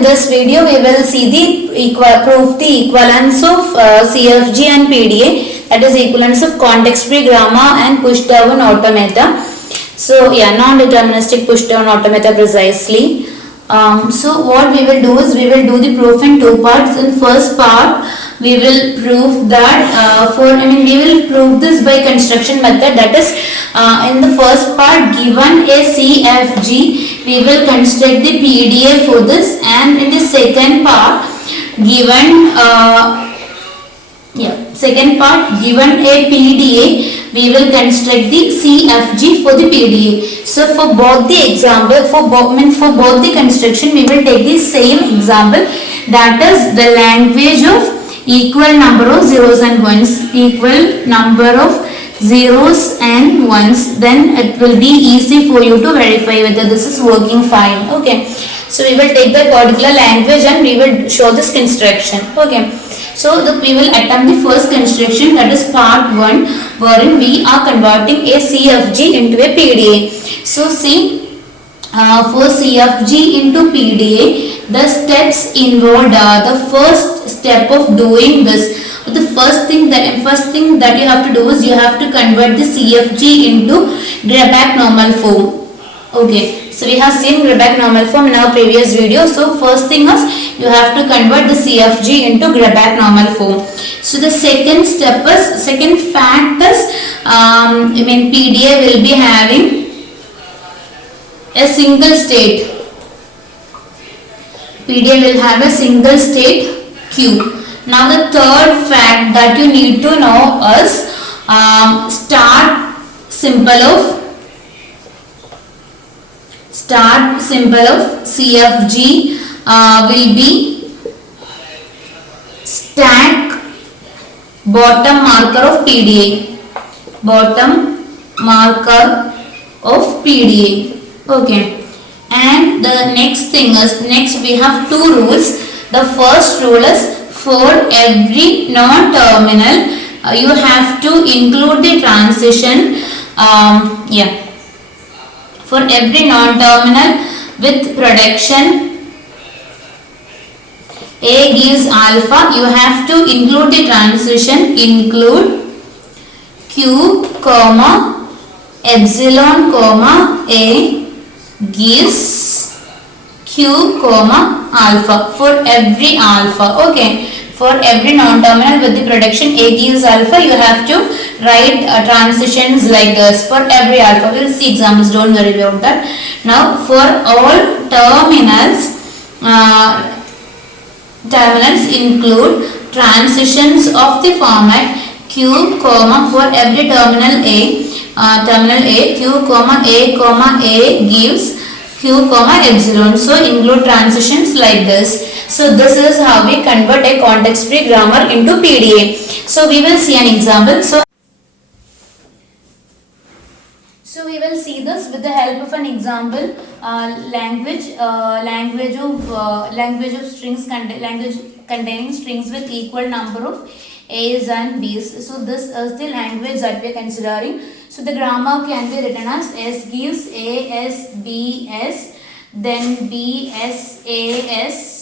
in this video we will see the proof the equivalence of CFG and PDA, that is equivalence of context free grammar and push down automata. So yeah, non-deterministic push down automata precisely. So what we will do is we will do the proof in two parts. In first part we will prove that we will prove this by construction method, that is in the first part given a CFG we will construct the PDA for this, and in the second part given given a PDA we will construct the CFG for the PDA. So for both the example, for both the construction we will take the same example, that is the language of equal number of zeros and ones, equal number of zeros and ones. Then it will be easy for you to verify whether this is working fine. Okay, so we will take that particular language and we will show this construction. Okay, so we will attempt the first construction, that is part 1, wherein we are converting a CFG into a PDA. So see, for CFG into PDA, the steps involved are, the first step of doing this, the first thing that you have to do is you have to convert the CFG into Grebac normal form. Okay, so we have seen Grebac normal form in our previous video. So first thing is you have to convert the CFG into Grebac normal form. So the second fact is PDA will be having a single state. PDA will have a single state Q. Now the third fact that you need to know is start symbol of CFG will be stack bottom marker of PDA. Bottom marker of PDA. Okay. And the next thing is, we have two rules. The first rule is, for every non-terminal you have to include the transition. For every non-terminal with production A gives alpha, you have to include the transition, include Q comma epsilon comma A gives Q comma alpha for every alpha. Okay, for every non-terminal with the production A gives alpha, you have to write transitions like this for every alpha. We will see examples, don't worry about that. Now for all terminals include transitions of the format Q comma for every terminal A, Q comma A gives Q comma epsilon. So include transitions like this. So this is how we convert a context free grammar into PDA. So we will see an example. So we will see this with the help of an example. Language containing strings with equal number of A's and B's. So this is the language that we are considering. So the grammar can be written as S gives A S B S, then B S A S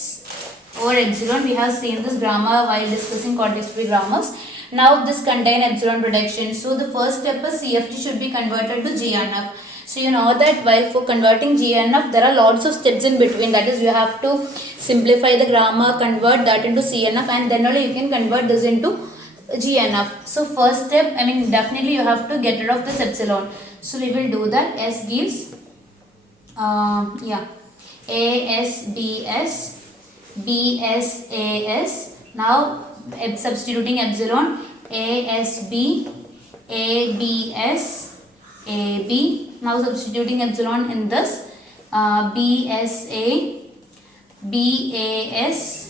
over epsilon. We have seen this grammar while discussing context free grammars. Now this contain epsilon protection. So the first step is CFG should be converted to GNF. So you know that while for converting GNF there are lots of steps in between, that is you have to simplify the grammar, convert that into CNF, and then only you can convert this into GNF. So first step, definitely you have to get rid of this epsilon. So we will do that. S gives A S B S, B S A S. Now substituting epsilon, A S B, A B S, A B. Now substituting epsilon in this, B S A, B A S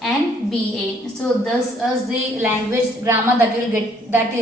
and BA. So this is the language grammar that you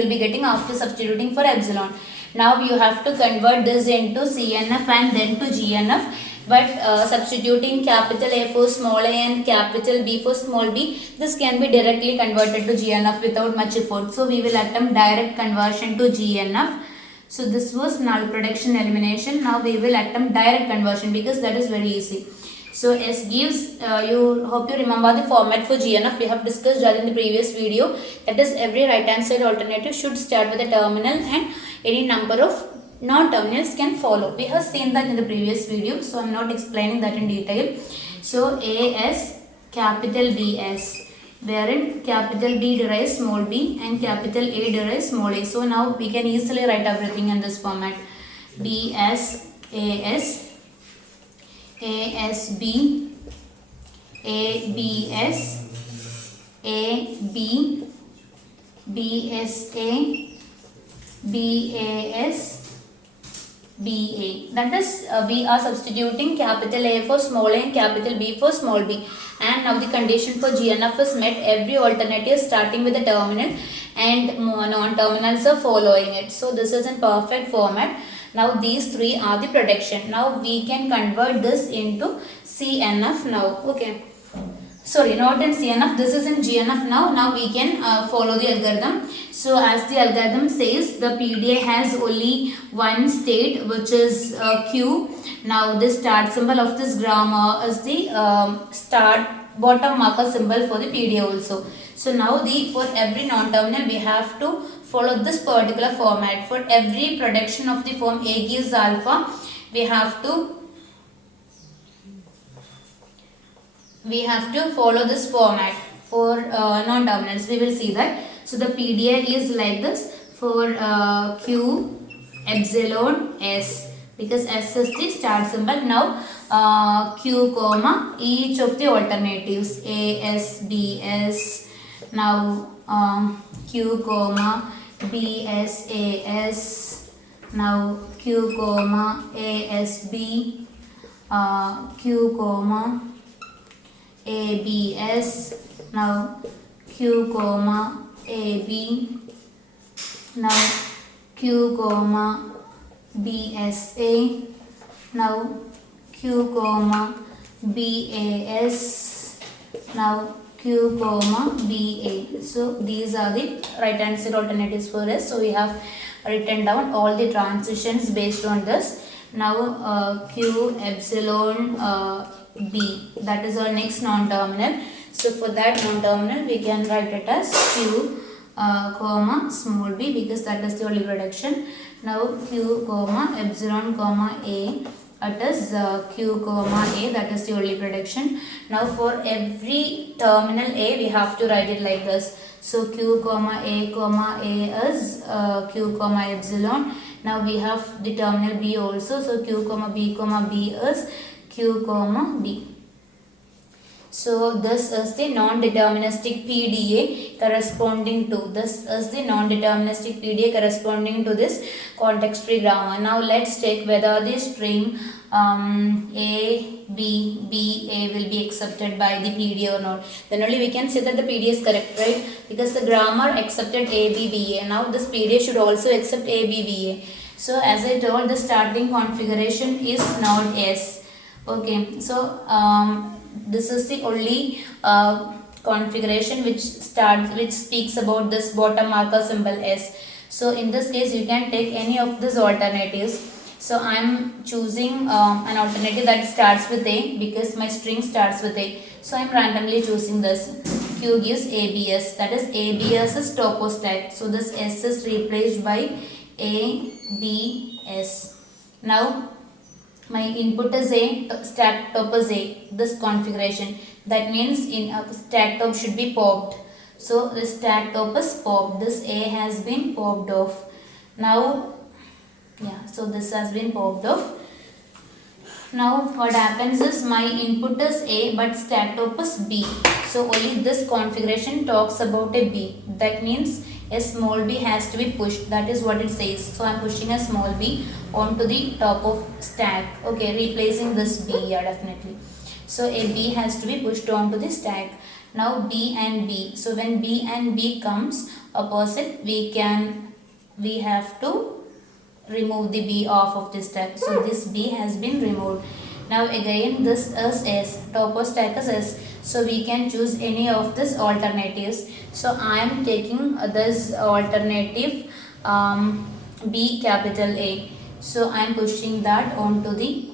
will be getting after substituting for epsilon. Now you have to convert this into CNF and then to GNF. But substituting capital A for small a and capital B for small b, this can be directly converted to GNF without much effort. So we will attempt direct conversion to GNF. So this was null production elimination. Now we will attempt direct conversion because that is very easy. So S gives, you hope you remember the format for GNF. We have discussed that in the previous video. That is, every right hand side alternative should start with a terminal and any number of non-terminals can follow. We have seen that in the previous video, so I am not explaining that in detail. So AS, capital BS, wherein capital B derives small b and capital A derives small a. So now we can easily write everything in this format. BS, AS, ASB, ABS, AB, BSA, BAS, BA. That is, we are substituting capital A for small a and capital B for small b. And now the condition for GNF is met. Every alternative starting with a terminal and non-terminals are following it. So this is in perfect format. Now these three are the protection. Now we can convert this into CNF now. Okay. Sorry, not in CNF. This is in GNF now. Now we can follow the algorithm. So as the algorithm says, the PDA has only one state, which is Q. Now the start symbol of this grammar is the start bottom marker symbol for the PDA also. So now for every non-terminal we have to follow this particular format. For every production of the form A gives alpha, we have to follow this format for non-terminals. We will see that. So the PDA is like this for Q epsilon S, because S is the start symbol. Now Q comma each of the alternatives A, S, B, S. Now Q comma B, S, A, S. Now Q comma A, S, B. Q comma ABS, now Q comma AB, now Q comma BSA, now Q comma BAS, now Q comma BA. So these are the right hand side alternatives for us. So we have written down all the transitions based on this. Now Q epsilon B, that is our next non-terminal. So for that non-terminal we can write it as Q comma small b, because that is the only production. Now Q comma epsilon comma A, that is Q comma A, that is the only production. Now for every terminal A we have to write it like this. So Q comma A is Q comma epsilon. Now we have the terminal B also. So Q comma B is Q comma B. So this is the non-deterministic PDA corresponding to this context-free grammar. Now let's check whether the string A, B, B, A will be accepted by the PDA or not. Then only we can say that the PDA is correct, right? Because the grammar accepted A, B, B, A. Now this PDA should also accept A, B, B, A. So as I told, the starting configuration is not S. Okay, so this is the only configuration which speaks about this bottom marker symbol S. So in this case you can take any of these alternatives. So I am choosing an alternative that starts with A, because my string starts with A. So I am randomly choosing this. Q gives ABS, that is ABS is topo stack. So this S is replaced by ABS. Now my input is A, stack top is A, this configuration. That means in stack top should be popped. So the stack top is popped. This A has been popped off. Now, yeah, so this has been popped off. Now what happens is my input is A but stack top is B. So only this configuration talks about a B. That means a small b has to be pushed. That is what it says. So I am pushing a small b onto the top of stack. Okay, replacing this b, yeah, definitely. So a b has to be pushed onto the stack. Now B and B. So when B and B comes opposite, we have to remove the B off of the stack. So this B has been removed. Now again this is S, top of stack is S. So we can choose any of these alternatives. So I am taking this alternative B capital A. So I am pushing that onto the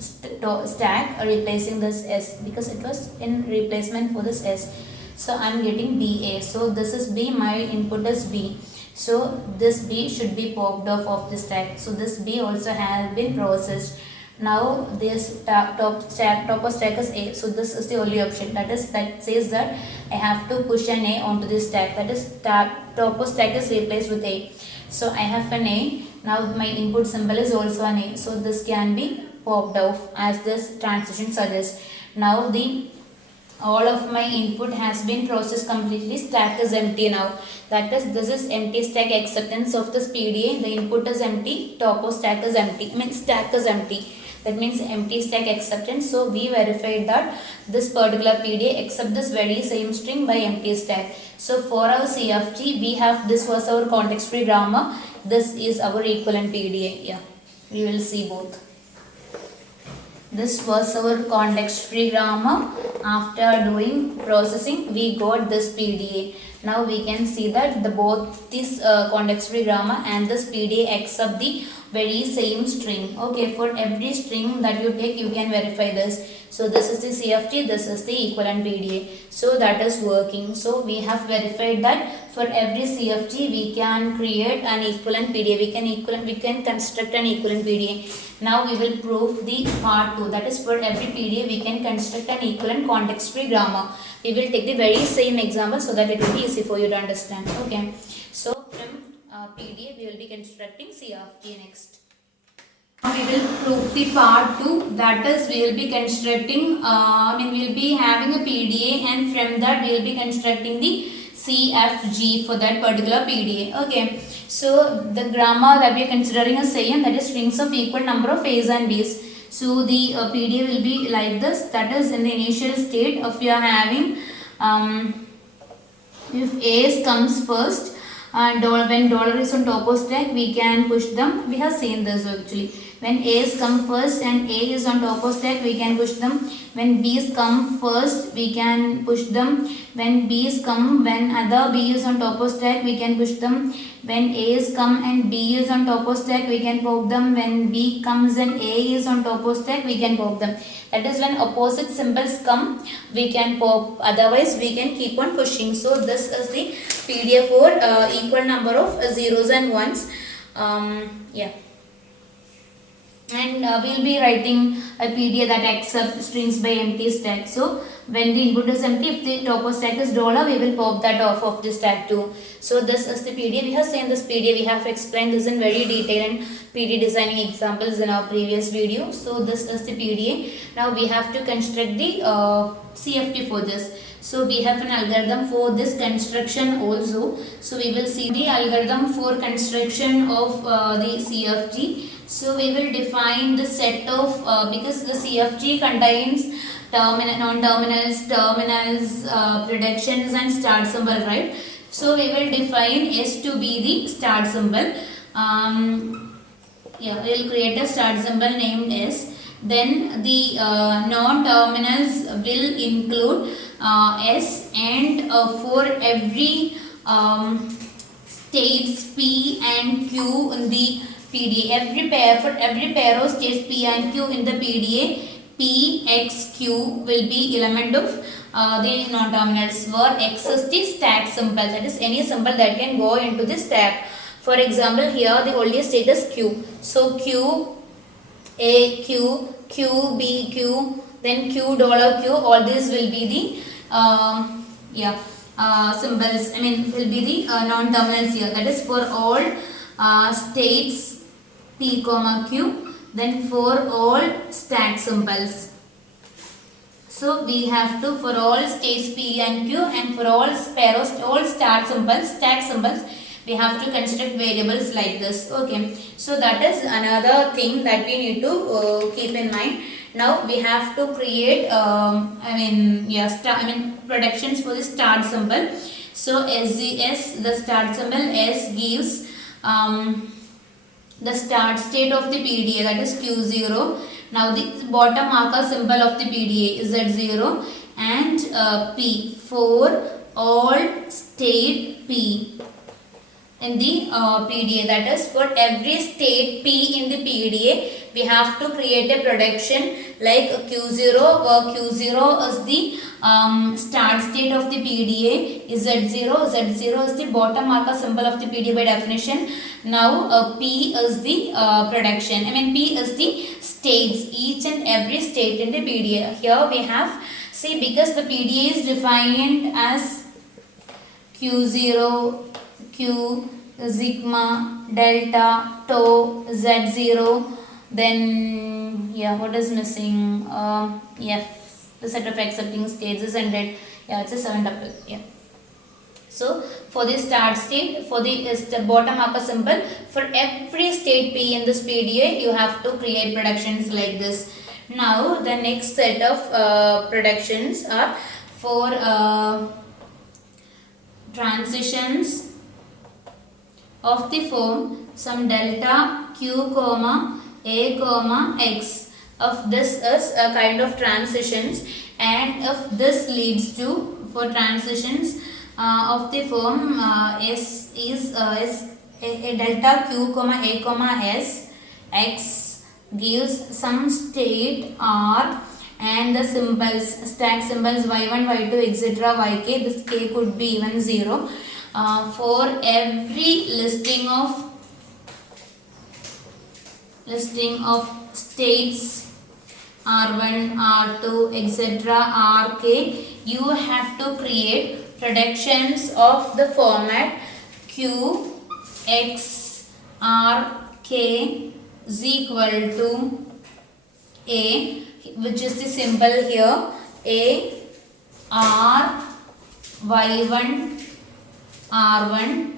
stack replacing this S, because it was in replacement for this S. So I'm getting BA. So this is B, my input is B. So this B should be popped off of the stack. So this B also has been processed. Now this top of stack is A. So this is the only option. That says that I have to push an A onto this stack. That is top of stack is replaced with A. So I have an A. Now my input symbol is also an A. So this can be popped off as this transition suggests. Now all of my input has been processed completely. Stack is empty now. That is, this is empty stack acceptance of this PDA. The input is empty. Top of stack is empty. Stack is empty. That means empty stack acceptance. So we verified that this particular PDA accept this very same string by empty stack. So for our CFG, we have, this was our context free grammar. This is our equivalent PDA. Yeah, we will see both. This was our context free grammar. After doing processing, we got this PDA. Now we can see that both this context free grammar and this PDA accept the very same string. Okay, for every string that you take, you can verify this. So this is the CFG, this is the equivalent PDA. So that is working. So we have verified that for every CFG we can create an equivalent PDA. We can construct an equivalent PDA. Now we will prove the part 2. That is, for every PDA we can construct an equivalent context free grammar. We will take the very same example so that it will be easy for you to understand. Okay. So from PDA we will be constructing CFG next. Now we will prove the part 2. That is, we will be constructing, we will be having a PDA, and from that we will be constructing the CFG for that particular PDA. Okay. So the grammar that we are considering is same, that is strings of equal number of A's and B's. So the PDA will be like this. That is, in the initial state, if you are having, if A's comes first, and when dollar is on top of stack, we can push them. We have seen this actually. When A's come first and A is on top of stack, we can push them. When B's come first, we can push them. When B's come, when other B is on top of stack, we can push them. When A's come and B is on top of stack, we can pop them. When B comes and A is on top of stack, we can pop them. That is, when opposite symbols come, we can pop. Otherwise, we can keep on pushing. So this is the PDA for equal number of zeros and ones. Yeah. And we will be writing a PDA that accepts strings by empty stack. So when the input is empty, if the top of stack is dollar, we will pop that off of the stack too. So this is the PDA. We have seen this PDA. We have explained this in very detail and PDA designing examples in our previous video. So this is the PDA. Now we have to construct the CFG for this. So we have an algorithm for this construction also. So we will see the algorithm for construction of the CFG. So we will define the set of, because the CFG contains non-terminals, terminals, predictions and start symbol, right? So we will define S to be the start symbol. Yeah, we will create a start symbol named S. Then the non-terminals will include S, and for every states P and Q in the PDA, for every pair of states P and Q in the PDA, P, X, Q will be element of the non-terminals, where X is the stack symbol, that is any symbol that can go into the stack. For example, here the only state is Q. So Q, A, Q, Q, B, Q, then Q, dollar Q, all these will be the symbols, will be the non-terminals here. That is for all states P, Q, then for all stack symbols. So we have to, for all states P and Q, and for all stack symbols, we have to construct variables like this. Okay, so that is another thing that we need to keep in mind. Now we have to create predictions for the start symbol. So SGS, the start symbol, S gives the start state of the PDA, that is Q0. Now the bottom marker symbol of the PDA is Z0, and P for all state P in the PDA, that is for every state P in the PDA. PDA, we have to create a production like Q0, where Q0 is the start state of the PDA, Z0 is the bottom marker symbol of the PDA by definition. Now P is the production, P is the states, each and every state in the PDA. Here we have, see, because the PDA is defined as Q0, Q, sigma, delta, tau, Z0, then what is missing? F, the set of accepting states, isn't it? It's a 7 tuple. So for the start state, for the bottom marker symbol, for every state P in this PDA, you have to create productions like this. Now the next set of productions are for transitions of the form some delta Q comma A comma X. If this is a kind of transitions, and if this leads to, for transitions of the form S is a delta Q comma A comma S, X gives some state R, and the symbols, stack symbols y1, y2, etc., yk, this k could be even 0. For every listing of states R1, R2, etc., Rk, you have to create productions of the format Q, X, R, K is equal to A, which is the symbol here, A, R, Y1, R1,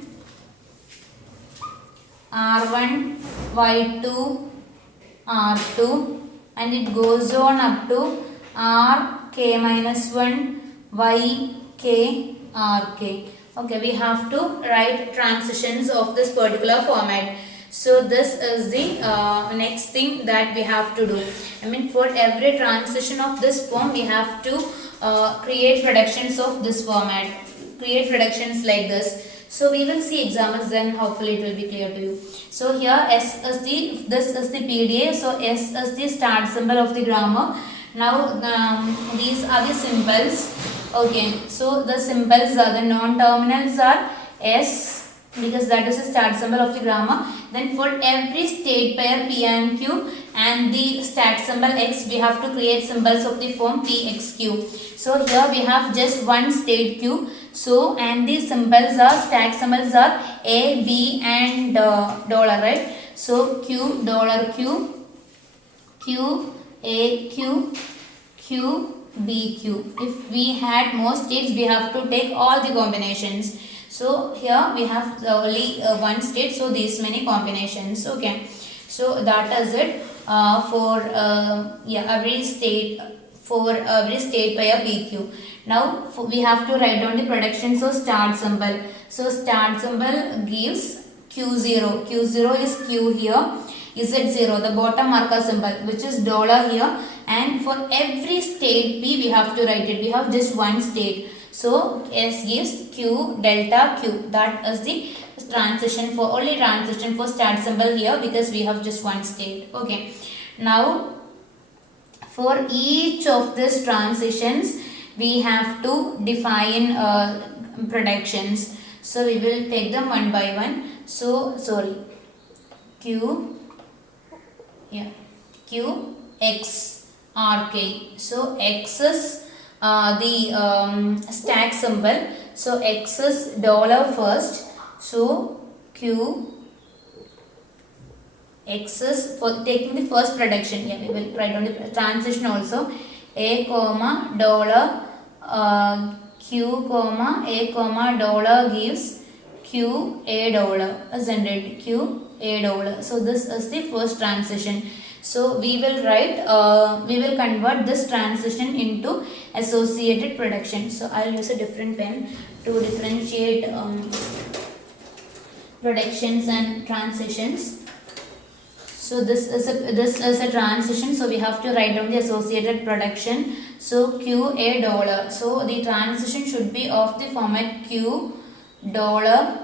R1, Y2, R2, and it goes on up to Rk minus 1, Yk, Rk. Okay, we have to write transitions of this particular format. So this is the next thing that we have to do. For every transition of this form, we have to create productions of this format, create productions like this. So we will see examples, then hopefully it will be clear to you. So here S is this is the PDA, so S is the start symbol of the grammar. Now these are the symbols. Okay, so the symbols are, the non-terminals are S, because that is the start symbol of the grammar. Then for every state pair P and Q and the stack symbol X, we have to create symbols of the form PXQ. So here we have just one state Q. So, and the symbols are, stack symbols are A, B and dollar, right? So Q, dollar Q, Q, A, Q, Q, BQ. If we had more states, we have to take all the combinations. So here we have only one state, so these many combinations. Okay, so that is it for every state, for every state pair PQ. Now we have to write down the production. So start symbol. So start symbol gives Q0. Q0 is Q here. Z0, the bottom marker symbol, which is dollar here. And for every state P, we have to write it. We have just one state. So S gives Q delta Q. That is the transition, for only transition for start symbol here, because we have just one state. Okay. Now for each of these transitions, we have to define productions. So we will take them one by one. So Q, Q, X, RK. So X is the stack symbol. So X is dollar first. So Q, X is for taking the first production. We will write down the transition also. A comma dollar Q comma A comma dollar gives Q A dollar, isn't it? Q A dollar. So this is the first transition. So we will write, we will convert this transition into associated production. So I will use a different pen to differentiate productions and transitions. So this is a transition. So we have to write down the associated production. So Q A dollar. So the transition should be of the format Q dollar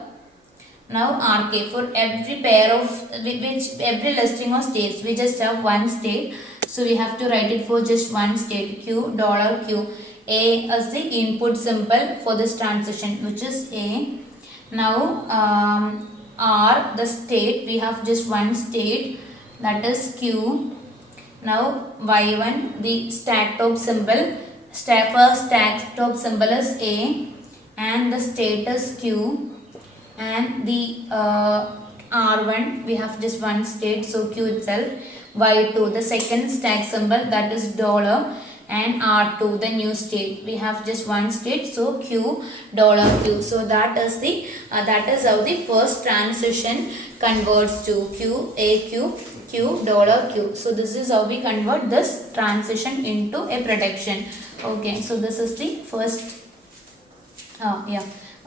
Now RK, for every pair of every listing of states, we just have one state. So we have to write it for just one state, Q, $Q. A as the input symbol for this transition, which is A. Now R, the state, we have just one state, that is Q. Now Y1, the stack top symbol, first stack top symbol is A and the state is Q. And the R1, we have just one state, so Q itself. Y2, the second stack symbol, that is $, and R2, the new state, we have just one state, so Q, $Q. So that is the that is how the first transition converts to Q, AQ, Q, $Q. So this is how we convert this transition into a prediction. Okay, so this is the first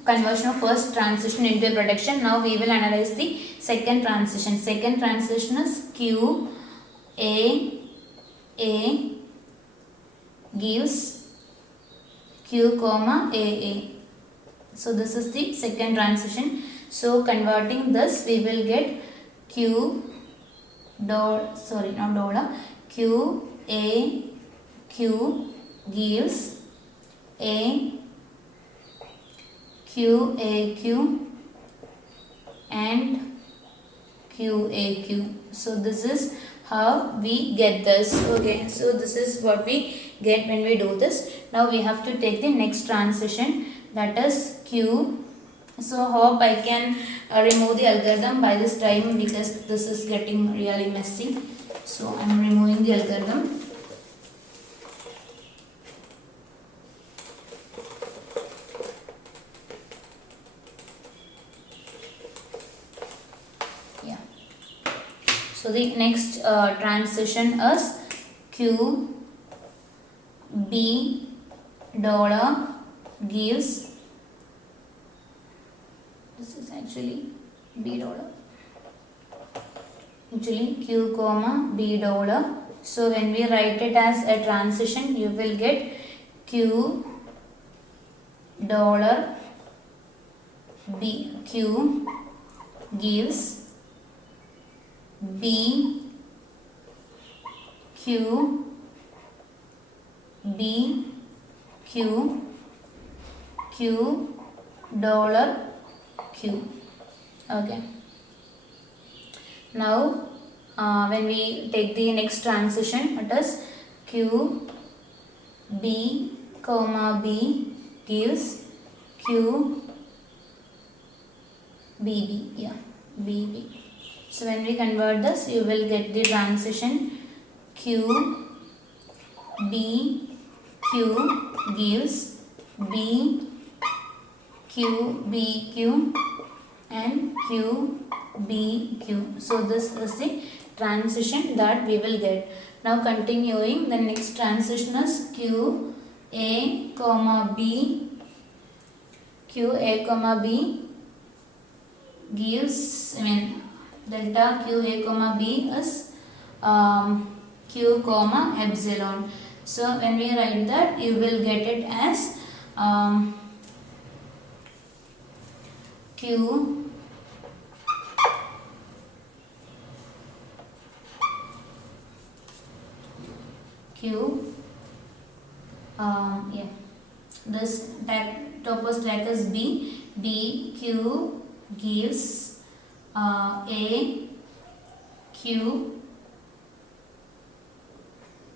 conversion of first transition into a prediction. Now we will analyze the second transition. Second transition is Q, A gives Q, comma, AA. So this is the second transition. So converting this, we will get Q, Q, A, Q gives A, Q, AQ and Q, AQ. So this is how we get this. Okay, so this is what we get when we do this. Now we have to take the next transition, that is Q. So hope I can remove the algorithm by this time, because this is getting really messy. So I am removing the algorithm. So the next transition is Q, B, $ gives, this is actually B $, actually Q, comma, B $. So when we write it as a transition, you will get Q, B, Q gives B, Q, B, Q, Q, $Q. Okay. Now when we take the next transition, it is Q, B, comma, B gives Q, BB. Yeah, BB. So when we convert this, you will get the transition Q, B, Q gives B, Q, B, Q and Q, B, Q. So this is the transition that we will get. Now continuing, the next transition is Q, A, comma, B, Q, A, comma, B gives, delta Q, A, comma, B is Q, comma, epsilon. So when we write that, you will get it as Q, this topmost stack is B, B, Q gives A, Q,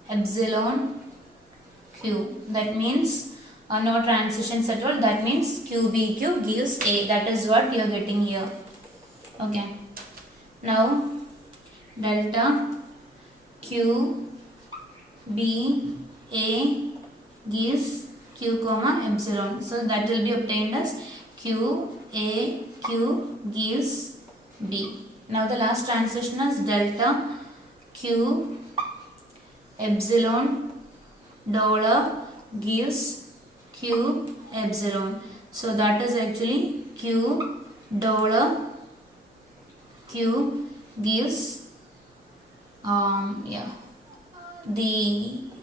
epsilon, Q. That means no transitions at all. That means Q, B, Q gives A. That is what you are getting here. Okay. Now delta Q, B, A gives Q, comma, epsilon. So that will be obtained as Q, A, Q gives B. Now the last transition is delta Q, epsilon, gives Q, epsilon. So that is actually Q, Q gives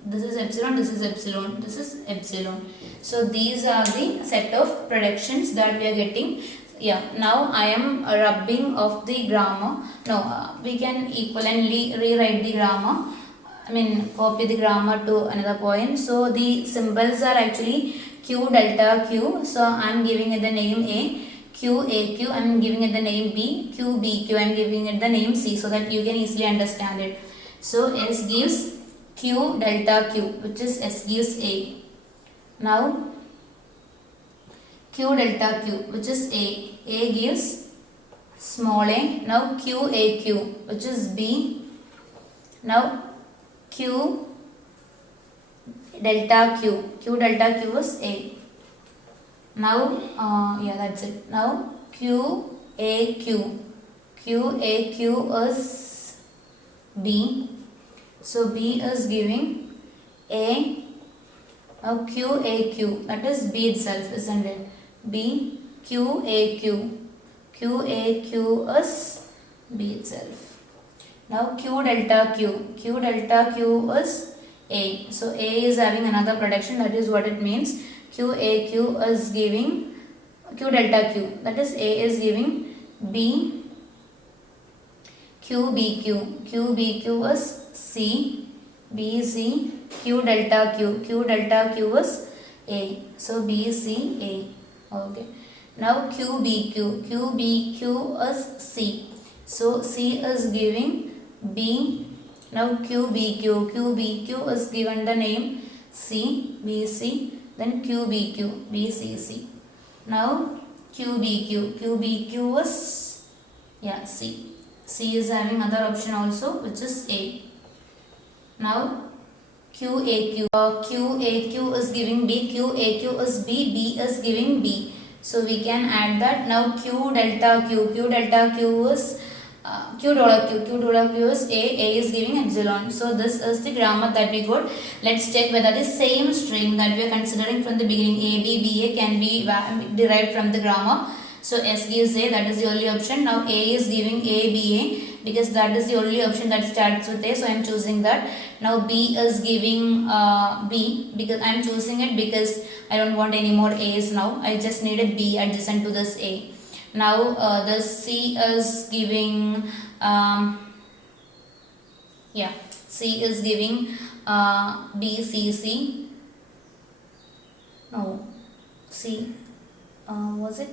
this is epsilon, this is epsilon, this is epsilon. So these are the set of predictions that we are getting yeah, now I am rubbing of the grammar. No, we can equivalently rewrite the grammar. I mean, copy the grammar to another point. So the symbols are actually Q delta Q. So I am giving it the name A. Q A Q, I am giving it the name B. Q B Q, I am giving it the name C, so that you can easily understand it. So S gives Q delta Q, which is S gives A. Now Q delta Q, which is A. A gives small a. Now Q A Q, which is B. Now Q delta Q. Q delta Q is A. Now, yeah, that's it. Now Q A Q. Q A Q is B. So B is giving A. Now Q A Q. That is B itself, isn't it? B Q A Q. Q A Q is B itself. Now Q delta Q. Q delta Q is A. So A is having another production. That is what it means. Q A Q is giving Q delta Q. That is A is giving B Q B Q. Q B Q is C. B C. Q delta Q. Q delta Q is A. So B C A. Okay. Now Q B Q. Q B Q is C. So C is giving B. Now Q B Q. Q B Q is given the name C. B C. Then Q B Q. B C C. Now Q B Q. Q B Q is, yeah, C. C is having other option also, which is A. Now Q A Q. Q A Q is giving B. Q A Q is B. B is giving B. So we can add that. Now Q delta Q. Q delta Q is Q dollar Q. Q dollar Q is A. A is giving epsilon. So this is the grammar that we got. Let's check whether the same string that we are considering from the beginning, A B B A, can be derived from the grammar. So S gives A. That is the only option. Now A is giving A B A, because that is the only option that starts with A. So I am choosing that. Now B is giving B, because I am choosing it because I don't want any more A's now. I just need a B adjacent to this A. Now the C is giving yeah, C is giving B C C. No, C was it?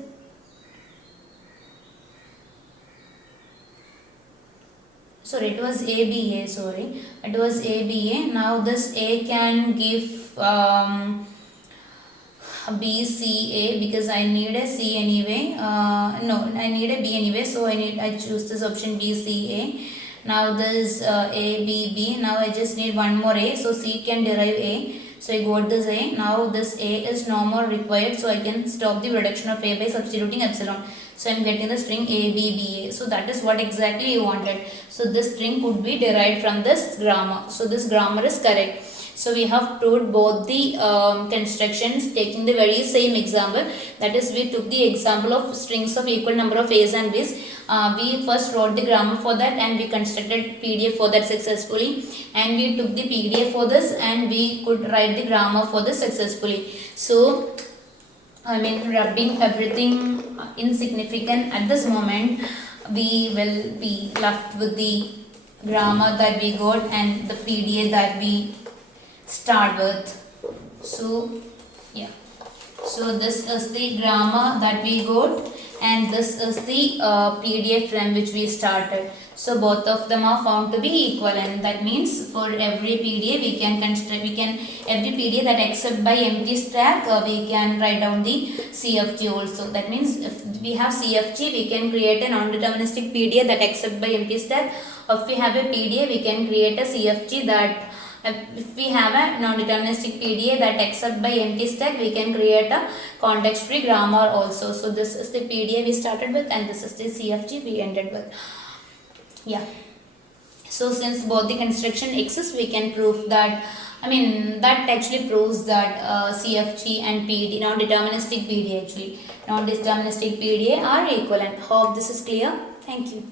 Sorry, it was ABA. Sorry, it was ABA. Now this A can give BCA, because I need a C anyway. No, I need a B anyway, so I choose this option BCA. Now this ABB. Now I just need one more A, so C can derive A. So I got this A. Now this A is no more required, so I can stop the reduction of A by substituting epsilon. So I am getting the string ABBA. So that is what exactly you wanted. So this string could be derived from this grammar. So this grammar is correct. So we have proved both the constructions taking the very same example. That is, we took the example of strings of equal number of A's and B's. We first wrote the grammar for that, and we constructed PDF for that successfully. And we took the PDF for this, and we could write the grammar for this successfully. So I mean, rubbing everything insignificant at this moment, we will be left with the grammar that we got and the PDA that we start with. So yeah, so this is the grammar that we got, and this is the PDF from which we started. So both of them are found to be equivalent. That means for every PDA we can construct, every PDA that accept by empty stack, we can write down the CFG also. That means if we have CFG, we can create a non-deterministic PDA that accept by empty stack. If we have a PDA, we can create a CFG that, if we have a non-deterministic PDA that accept by empty stack, we can create a context-free grammar also. So this is the PDA we started with, and this is the CFG we ended with. Yeah. So since both the construction exists, we can prove that, I mean, that actually proves that CFG and PDA, non-deterministic PDA are equivalent. Hope this is clear. Thank you.